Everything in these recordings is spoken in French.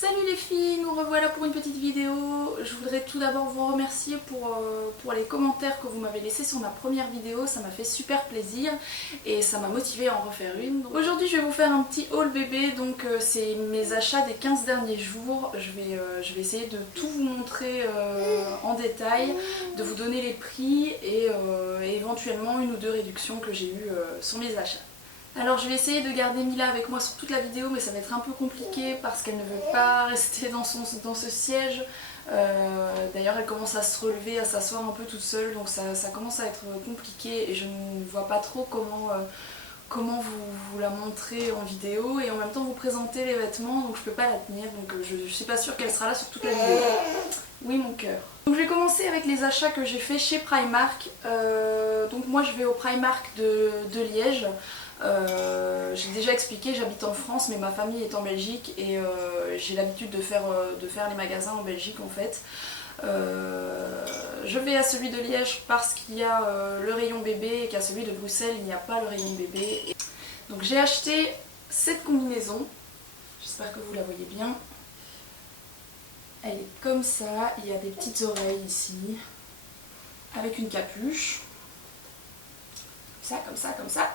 Salut les filles, nous revoilà pour une petite vidéo. Je voudrais tout d'abord vous remercier pour les commentaires que vous m'avez laissés sur ma première vidéo. Ça m'a fait super plaisir et ça m'a motivée à en refaire une. Aujourd'hui je vais vous faire un petit haul bébé, donc c'est mes achats des 15 derniers jours. Je vais essayer de tout vous montrer en détail, de vous donner les prix et éventuellement une ou deux réductions que j'ai eues sur mes achats. Alors je vais essayer de garder Mila avec moi sur toute la vidéo, mais ça va être un peu compliqué parce qu'elle ne veut pas rester dans ce siège. D'ailleurs elle commence à se relever, à s'asseoir un peu toute seule, donc ça commence à être compliqué et je ne vois pas trop comment vous la montrer en vidéo et en même temps vous présenter les vêtements, donc je peux pas la tenir, donc je suis pas sûre qu'elle sera là sur toute la vidéo. Oui mon cœur. Donc je vais commencer avec les achats que j'ai fait chez Primark. Donc moi je vais au Primark de Liège. J'ai déjà expliqué, j'habite en France mais ma famille est en Belgique et j'ai l'habitude de faire les magasins en Belgique en fait. Je vais à celui de Liège parce qu'il y a le rayon bébé et qu'à celui de Bruxelles il n'y a pas le rayon bébé. Donc j'ai acheté cette combinaison, j'espère que vous la voyez bien. Elle est comme ça, il y a des petites oreilles ici, avec une capuche. Comme ça, comme ça.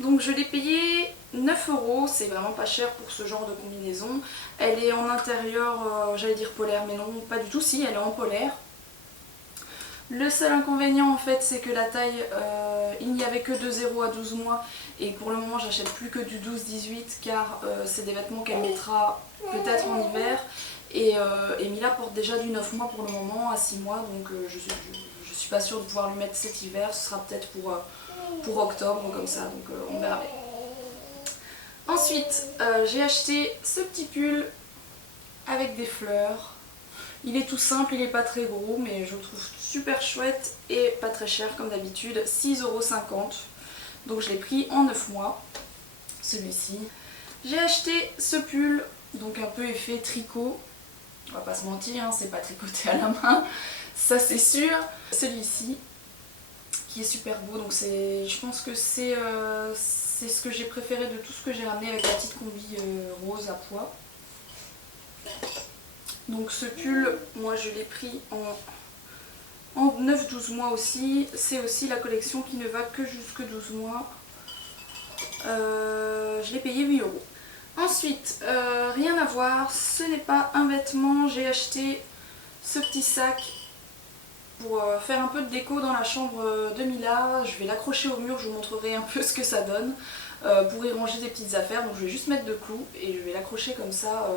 Donc je l'ai payée 9 €, c'est vraiment pas cher pour ce genre de combinaison. Elle est en intérieur, j'allais dire polaire, mais non, pas du tout, si, elle est en polaire. Le seul inconvénient en fait, c'est que la taille, il n'y avait que de 0 à 12 mois et pour le moment j'achète plus que du 12-18 car c'est des vêtements qu'elle mettra peut-être en hiver et Mila porte déjà du 9 mois pour le moment à 6 mois, donc je suis pas sûre de pouvoir lui mettre cet hiver, ce sera peut-être pour octobre comme ça, donc on verra bien. Ensuite j'ai acheté ce petit pull avec des fleurs. Il est tout simple, il n'est pas très gros mais je le trouve super chouette et pas très cher comme d'habitude, 6,50 €. Donc je l'ai pris en 9 mois, celui-ci. J'ai acheté ce pull, donc un peu effet tricot. On va pas se mentir, hein, c'est pas tricoté à la main, ça c'est sûr. Celui-ci qui est super beau, donc je pense que c'est ce que j'ai préféré de tout ce que j'ai ramené avec la petite combi rose à pois. Donc ce pull, moi je l'ai pris en 9-12 mois aussi. C'est aussi la collection qui ne va que jusque 12 mois. Je l'ai payé 8 €. Ensuite, rien à voir, ce n'est pas un vêtement, j'ai acheté ce petit sac pour faire un peu de déco dans la chambre de Mila. Je vais l'accrocher au mur, je vous montrerai un peu ce que ça donne pour y ranger des petites affaires. Donc je vais juste mettre de clous et je vais l'accrocher comme ça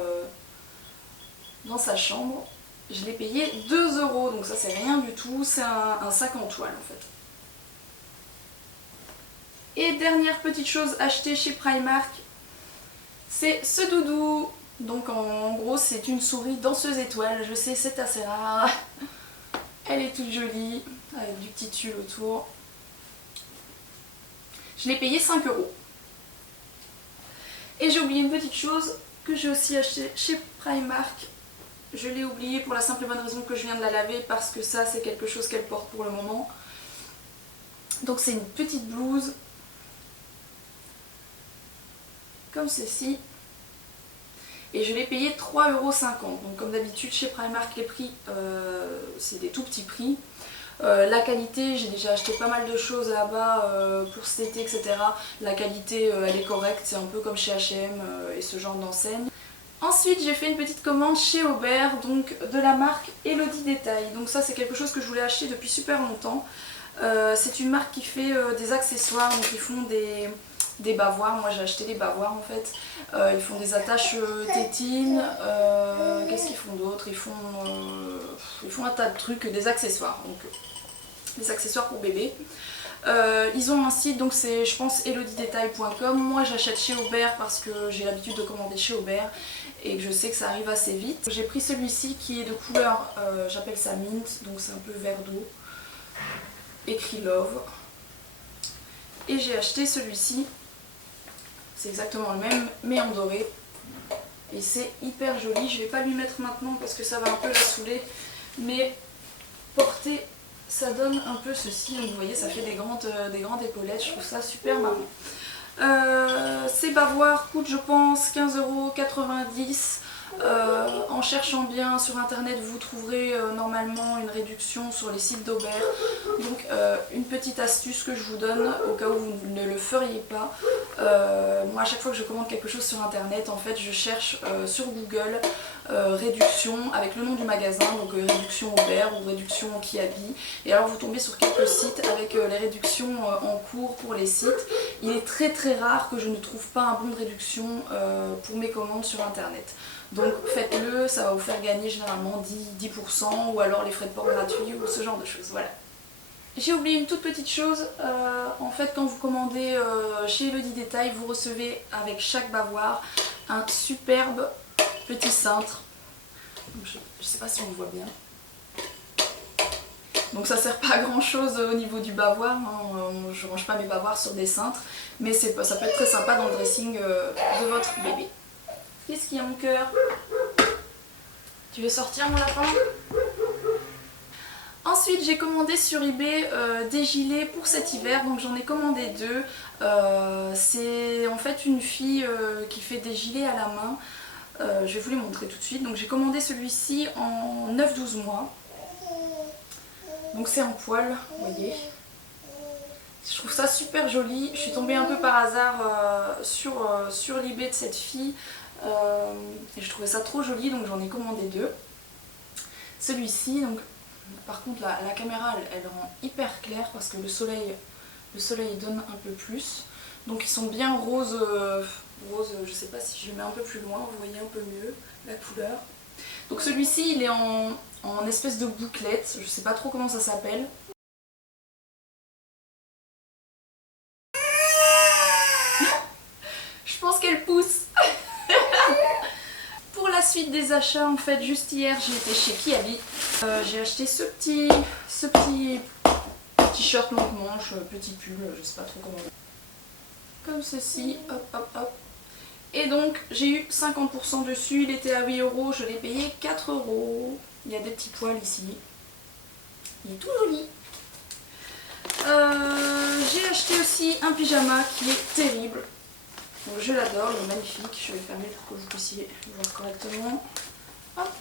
dans sa chambre. Je l'ai payé 2 €, donc ça c'est rien du tout, c'est un sac en toile en fait. Et dernière petite chose achetée chez Primark, c'est ce doudou. Donc en gros c'est une souris danseuse étoile, je sais c'est assez rare. Elle est toute jolie, avec du petit tulle autour. Je l'ai payé 5 €. Et j'ai oublié une petite chose que j'ai aussi acheté chez Primark. Je l'ai oublié pour la simple et bonne raison que je viens de la laver parce que ça c'est quelque chose qu'elle porte pour le moment. Donc c'est une petite blouse comme ceci et je l'ai payé 3,50 €. Donc comme d'habitude chez Primark les prix c'est des tout petits prix. La qualité, j'ai déjà acheté pas mal de choses là-bas pour cet été, etc. La qualité elle est correcte, c'est un peu comme chez H&M et ce genre d'enseigne. Ensuite j'ai fait une petite commande chez Aubert, donc de la marque Elodie Détail. Donc ça c'est quelque chose que je voulais acheter depuis super longtemps. C'est une marque qui fait des accessoires, donc ils font des bavoirs. Moi j'ai acheté des bavoirs en fait. Ils font des attaches tétines, qu'est-ce qu'ils font d'autre, ils font un tas de trucs, des accessoires, donc des accessoires pour bébé. Ils ont un site, donc c'est je pense elodiedetail.com. Moi j'achète chez Aubert parce que j'ai l'habitude de commander chez Aubert et que je sais que ça arrive assez vite. J'ai pris celui-ci qui est de couleur, j'appelle ça mint, donc c'est un peu vert d'eau, écrit Love. Et j'ai acheté celui-ci, c'est exactement le même mais en doré. Et c'est hyper joli, je vais pas lui mettre maintenant parce que ça va un peu la saouler, mais porter ça donne un peu ceci, vous voyez ça fait des grandes épaulettes, je trouve ça super marrant. Ces bavoirs coûtent je pense 15,90 €. En cherchant bien sur internet, vous trouverez normalement une réduction sur les sites d'Aubert. Donc une petite astuce que je vous donne au cas où vous ne le feriez pas. Moi à chaque fois que je commande quelque chose sur internet, en fait je cherche sur Google réduction avec le nom du magasin, donc réduction Aubert ou réduction Kiabi. Et alors vous tombez sur quelques sites avec les réductions en cours pour les sites. Il est très rare que je ne trouve pas un bon de réduction pour mes commandes sur internet. Donc faites-le, ça va vous faire gagner généralement 10% ou alors les frais de port gratuits ou ce genre de choses. Voilà. J'ai oublié une toute petite chose, en fait quand vous commandez chez Elodie Détail, vous recevez avec chaque bavoir un superbe petit cintre. Je sais pas si on le voit bien. Donc ça sert pas à grand chose au niveau du bavoir, hein. Je range pas mes bavoirs sur des cintres, mais ça peut être très sympa dans le dressing de votre bébé. Qu'est-ce qu'il y a mon cœur? Tu veux sortir mon lapin? Ensuite j'ai commandé sur eBay des gilets pour cet hiver, donc j'en ai commandé deux. C'est en fait une fille qui fait des gilets à la main. Je vais vous les montrer tout de suite. Donc j'ai commandé celui-ci en 9-12 mois. Donc c'est en poil, vous voyez. Je trouve ça super joli. Je suis tombée un peu par hasard sur l'eBay de cette fille. Et je trouvais ça trop joli, donc j'en ai commandé deux. Celui-ci, donc par contre la caméra elle rend hyper clair parce que le soleil donne un peu plus. Donc ils sont bien rose, je sais pas si je le mets un peu plus loin, vous voyez un peu mieux la couleur. Donc celui-ci il est en espèce de bouclette, je sais pas trop comment ça s'appelle. Je pense qu'elle pousse. Pour la suite des achats, en fait, juste hier, j'ai été chez Kiabi. J'ai acheté ce petit t-shirt longue manche, petit pull, je sais pas trop comment. Comme ceci, hop hop hop. Et donc, j'ai eu 50% dessus, il était à 8 €, je l'ai payé 4 €. Il y a des petits poils ici. Il est tout joli. J'ai acheté aussi un pyjama qui est terrible. Donc je l'adore, il est magnifique. Je vais le fermer pour que vous puissiez voir correctement. Hop.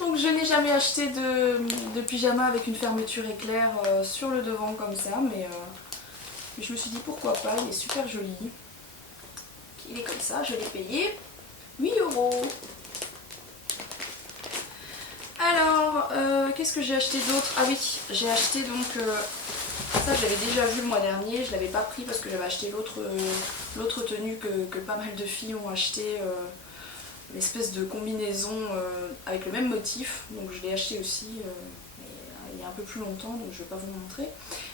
Donc je n'ai jamais acheté de pyjama avec une fermeture éclair sur le devant comme ça, mais je me suis dit pourquoi pas, il est super joli. Il est comme ça, je l'ai payé 8 €. Alors, qu'est-ce que j'ai acheté d'autre? Ah oui, j'ai acheté donc... ça j'avais déjà vu le mois dernier, je l'avais pas pris parce que j'avais acheté l'autre tenue que pas mal de filles ont acheté, l'espèce de combinaison avec le même motif, donc je l'ai acheté aussi il y a un peu plus longtemps, donc je vais pas vous le montrer.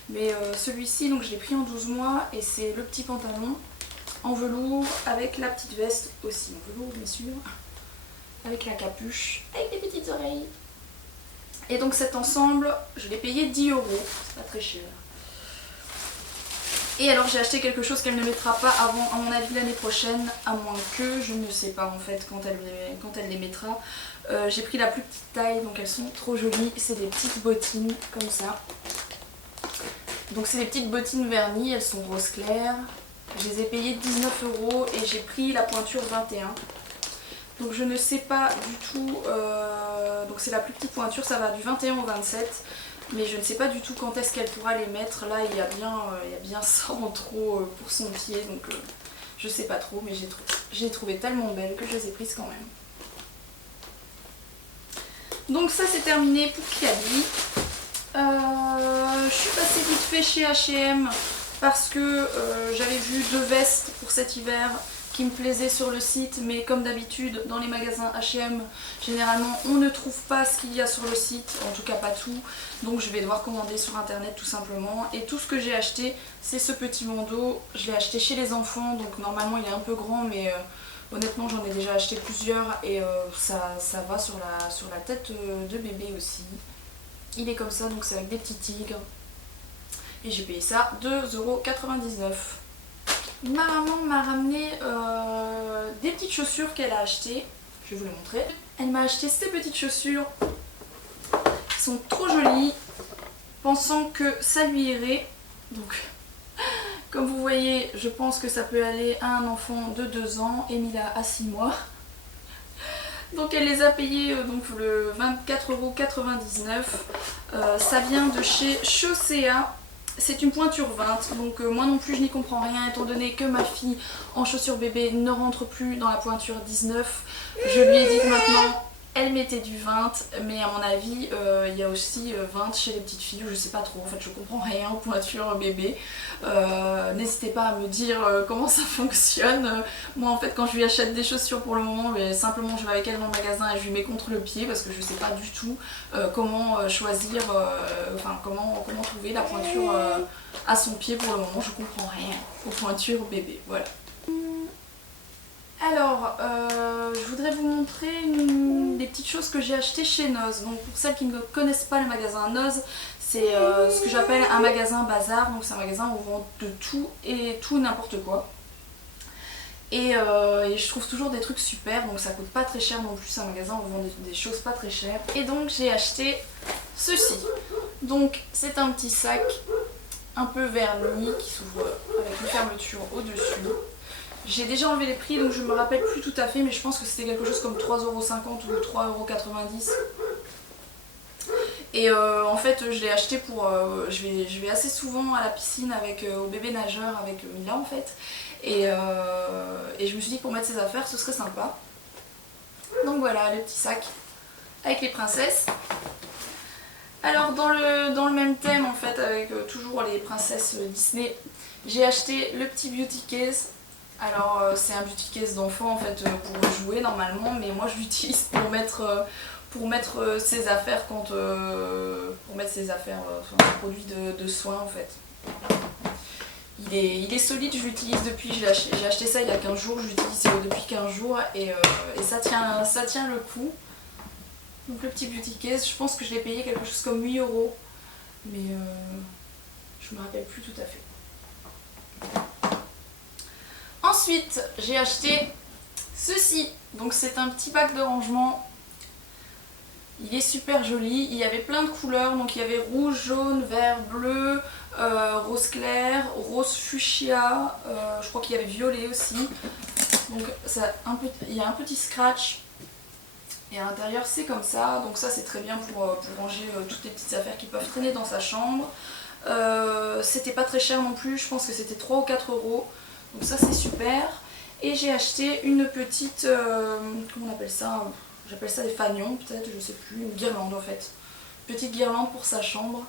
Mais celui-ci, donc je l'ai pris en 12 mois et c'est le petit pantalon en velours avec la petite veste aussi, en velours bien sûr, avec la capuche, avec les petites oreilles. Et donc cet ensemble, je l'ai payé 10 €, c'est pas très cher. Et alors j'ai acheté quelque chose qu'elle ne mettra pas avant, à mon avis, l'année prochaine, à moins que, je ne sais pas en fait quand elle les mettra. J'ai pris la plus petite taille, donc elles sont trop jolies. C'est des petites bottines comme ça. Donc c'est des petites bottines vernies, elles sont rose clair. Je les ai payées 19 € et j'ai pris la pointure 21. Donc je ne sais pas du tout, donc c'est la plus petite pointure, ça va du 21 au 27. Mais je ne sais pas du tout quand est-ce qu'elle pourra les mettre. Là il y a bien ça en trop pour son pied, donc je sais pas trop, mais j'ai trouvé tellement belles que je les ai prises quand même. Donc ça c'est terminé pour Kiabi. Je suis passée vite fait chez H&M parce que j'avais vu deux vestes pour cet hiver qui me plaisaient sur le site, mais comme d'habitude dans les magasins H&M généralement on ne trouve pas ce qu'il y a sur le site, en tout cas pas tout, donc je vais devoir commander sur internet tout simplement. Et tout ce que j'ai acheté c'est ce petit bandeau, je l'ai acheté chez les enfants, donc normalement il est un peu grand, mais honnêtement j'en ai déjà acheté plusieurs et ça va sur la tête de bébé aussi. Il est comme ça, donc c'est avec des petits tigres. Et j'ai payé ça 2,99 €. Ma maman m'a ramené des petites chaussures qu'elle a achetées. Je vais vous les montrer. Elle m'a acheté ces petites chaussures qui sont trop jolies, pensant que ça lui irait. Donc Comme vous voyez, je pense que ça peut aller à un enfant de 2 ans et Mila à 6 mois. Donc elle les a payés donc le 24,99 €. Ça vient de chez Chaussea. C'est une pointure 20, donc moi non plus je n'y comprends rien étant donné que ma fille en chaussures bébé ne rentre plus dans la pointure 19. Je lui ai dit que maintenant elle mettait du 20, mais à mon avis il y a aussi 20 chez les petites filles, je sais pas trop, en fait je comprends rien aux pointures bébé. N'hésitez pas à me dire comment ça fonctionne. Moi en fait quand je lui achète des chaussures pour le moment, mais simplement je vais avec elle dans le magasin et je lui mets contre le pied parce que je sais pas du tout comment choisir, enfin comment trouver la pointure à son pied pour le moment. Je comprends rien aux pointures bébé, voilà. Alors, je voudrais vous montrer des petites choses que j'ai achetées chez Noz. Donc pour celles qui ne connaissent pas le magasin Noz, c'est ce que j'appelle un magasin bazar. Donc c'est un magasin où on vend de tout et tout n'importe quoi. Et je trouve toujours des trucs super, donc ça coûte pas très cher non plus, c'est un magasin où on vend des choses pas très chères. Et donc j'ai acheté ceci. Donc c'est un petit sac un peu verni qui s'ouvre avec une fermeture au-dessus. J'ai déjà enlevé les prix donc je me rappelle plus tout à fait, mais je pense que c'était quelque chose comme 3,50 € ou 3,90 €. Et en fait je l'ai acheté pour... je vais assez souvent à la piscine avec, au bébé nageur avec Mila en fait. Et je me suis dit que pour mettre ses affaires ce serait sympa. Donc voilà le petit sac avec les princesses. Alors dans le même thème en fait avec toujours les princesses Disney, j'ai acheté le petit beauty case. Alors c'est un beauty case d'enfant en fait pour jouer normalement, mais moi je l'utilise pour mettre ses affaires quand pour mettre ses affaires, enfin, ses produits de soins en fait. Il est solide, je l'utilise depuis, j'ai acheté ça il y a 15 jours, je l'utilise depuis 15 jours et ça tient le coup. Donc le petit beauty case, je pense que je l'ai payé quelque chose comme 8 €, mais je me rappelle plus tout à fait. Ensuite, j'ai acheté ceci. Donc c'est un petit pack de rangement. Il est super joli. Il y avait plein de couleurs. Donc il y avait rouge, jaune, vert, bleu, rose clair, rose fuchsia. Je crois qu'il y avait violet aussi. Donc il y a un petit scratch. Et à l'intérieur c'est comme ça. Donc ça c'est très bien pour ranger toutes les petites affaires qui peuvent traîner dans sa chambre. C'était pas très cher non plus. Je pense que c'était 3 ou 4 €. Donc ça c'est super. Et j'ai acheté une petite, comment on appelle ça, j'appelle ça des fanions peut-être, je sais plus, une guirlande en fait. Une petite guirlande pour sa chambre.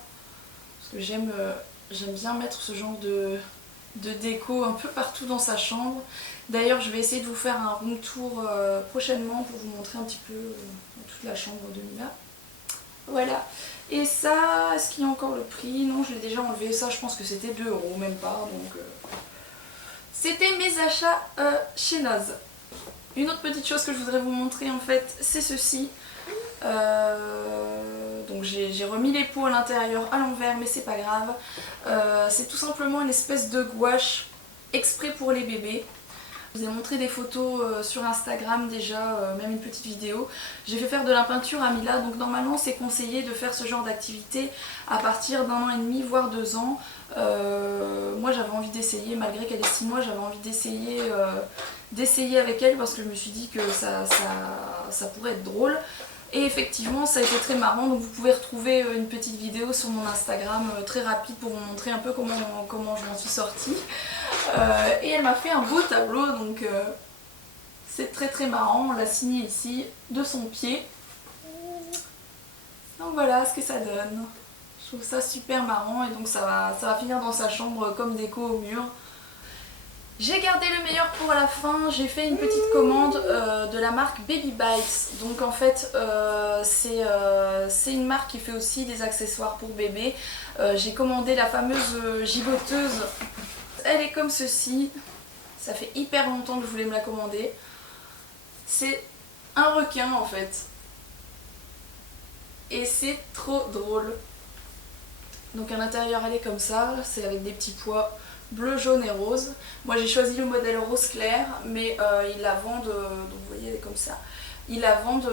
Parce que j'aime bien mettre ce genre de déco un peu partout dans sa chambre. D'ailleurs je vais essayer de vous faire un room tour prochainement pour vous montrer un petit peu toute la chambre de Mila. Voilà. Et ça, est-ce qu'il y a encore le prix? Non, je l'ai déjà enlevé. Ça je pense que c'était 2 €, même pas. Donc... C'était mes achats chez Noz. Une autre petite chose que je voudrais vous montrer en fait, c'est ceci. Donc j'ai remis les pots à l'intérieur à l'envers, mais c'est pas grave. C'est tout simplement une espèce de gouache exprès pour les bébés. Je vous ai montré des photos sur Instagram déjà, même une petite vidéo. J'ai fait faire de la peinture à Mila, donc normalement c'est conseillé de faire ce genre d'activité à partir d'1 an et demi, voire 2 ans. Moi j'avais envie d'essayer, malgré qu'elle ait 6 mois, j'avais envie d'essayer avec elle parce que je me suis dit que ça pourrait être drôle. Et effectivement ça a été très marrant, donc vous pouvez retrouver une petite vidéo sur mon Instagram très rapide pour vous montrer un peu comment je m'en suis sortie. Et elle m'a fait un beau tableau, donc c'est très très marrant, on l'a signé ici de son pied. Donc voilà ce que ça donne. Je trouve ça super marrant et donc ça va finir dans sa chambre comme déco au mur. J'ai gardé le meilleur pour la fin, j'ai fait une petite commande de la marque Baby Bites. Donc en fait c'est une marque qui fait aussi des accessoires pour bébé. J'ai commandé la fameuse gigoteuse. Elle est comme ceci. Ça fait hyper longtemps que je voulais me la commander. C'est un requin en fait. Et c'est trop drôle. Donc à l'intérieur elle est comme ça, c'est avec des petits pois bleu, jaune et rose. Moi j'ai choisi le modèle rose clair, mais ils la vendent, donc vous voyez elle est comme ça. Ils la vendent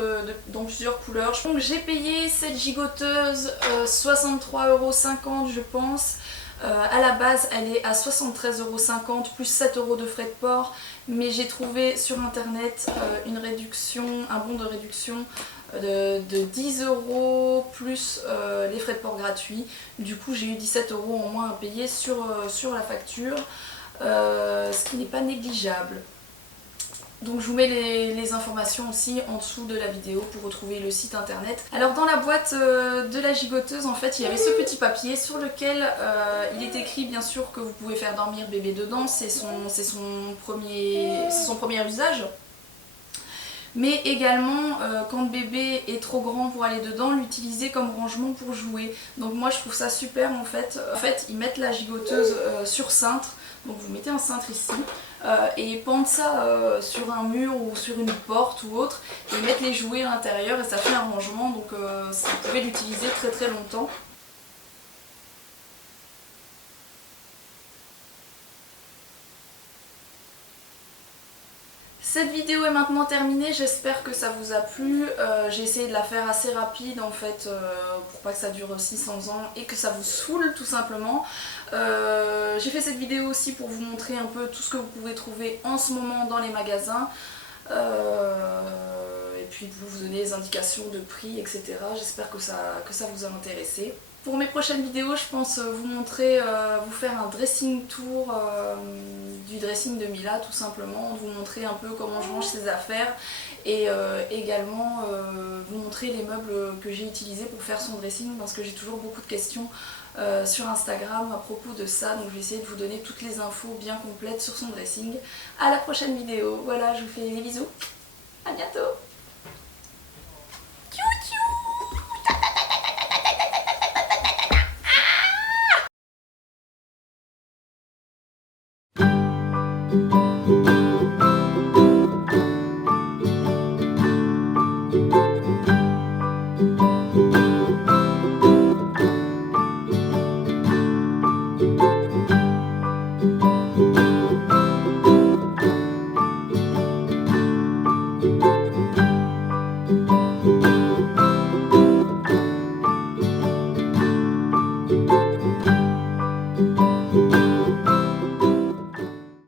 dans plusieurs couleurs. Donc j'ai payé cette gigoteuse 63,50 € je pense. À la base elle est à 73,50 € plus 7 € de frais de port, mais j'ai trouvé sur internet une réduction, un bon de réduction de 10 € plus les frais de port gratuits. Du coup j'ai eu 17 € en moins à payer sur la facture, ce qui n'est pas négligeable. Donc je vous mets les informations aussi en dessous de la vidéo pour retrouver le site internet. Alors dans la boîte de la gigoteuse en fait il y avait ce petit papier sur lequel il est écrit bien sûr que vous pouvez faire dormir bébé dedans, c'est son premier usage. Mais également quand le bébé est trop grand pour aller dedans, l'utiliser comme rangement pour jouer. Donc moi je trouve ça super en fait. En fait ils mettent la gigoteuse sur cintre, donc vous mettez un cintre ici et ils pendent ça sur un mur ou sur une porte ou autre, et ils mettent les jouets à l'intérieur et ça fait un rangement, donc vous pouvez l'utiliser très très longtemps. Cette vidéo est maintenant terminée, j'espère que ça vous a plu. J'ai essayé de la faire assez rapide en fait pour pas que ça dure 600 ans et que ça vous saoule tout simplement. J'ai fait cette vidéo aussi pour vous montrer un peu tout ce que vous pouvez trouver en ce moment dans les magasins. Et puis pour vous donner des indications de prix, etc. J'espère que ça vous a intéressé. Pour mes prochaines vidéos, je pense vous montrer, vous faire un dressing tour du dressing de Mila tout simplement, vous montrer un peu comment je range ses affaires et également vous montrer les meubles que j'ai utilisés pour faire son dressing, parce que j'ai toujours beaucoup de questions sur Instagram à propos de ça, donc je vais essayer de vous donner toutes les infos bien complètes sur son dressing. À la prochaine vidéo, voilà, je vous fais des bisous, à bientôt.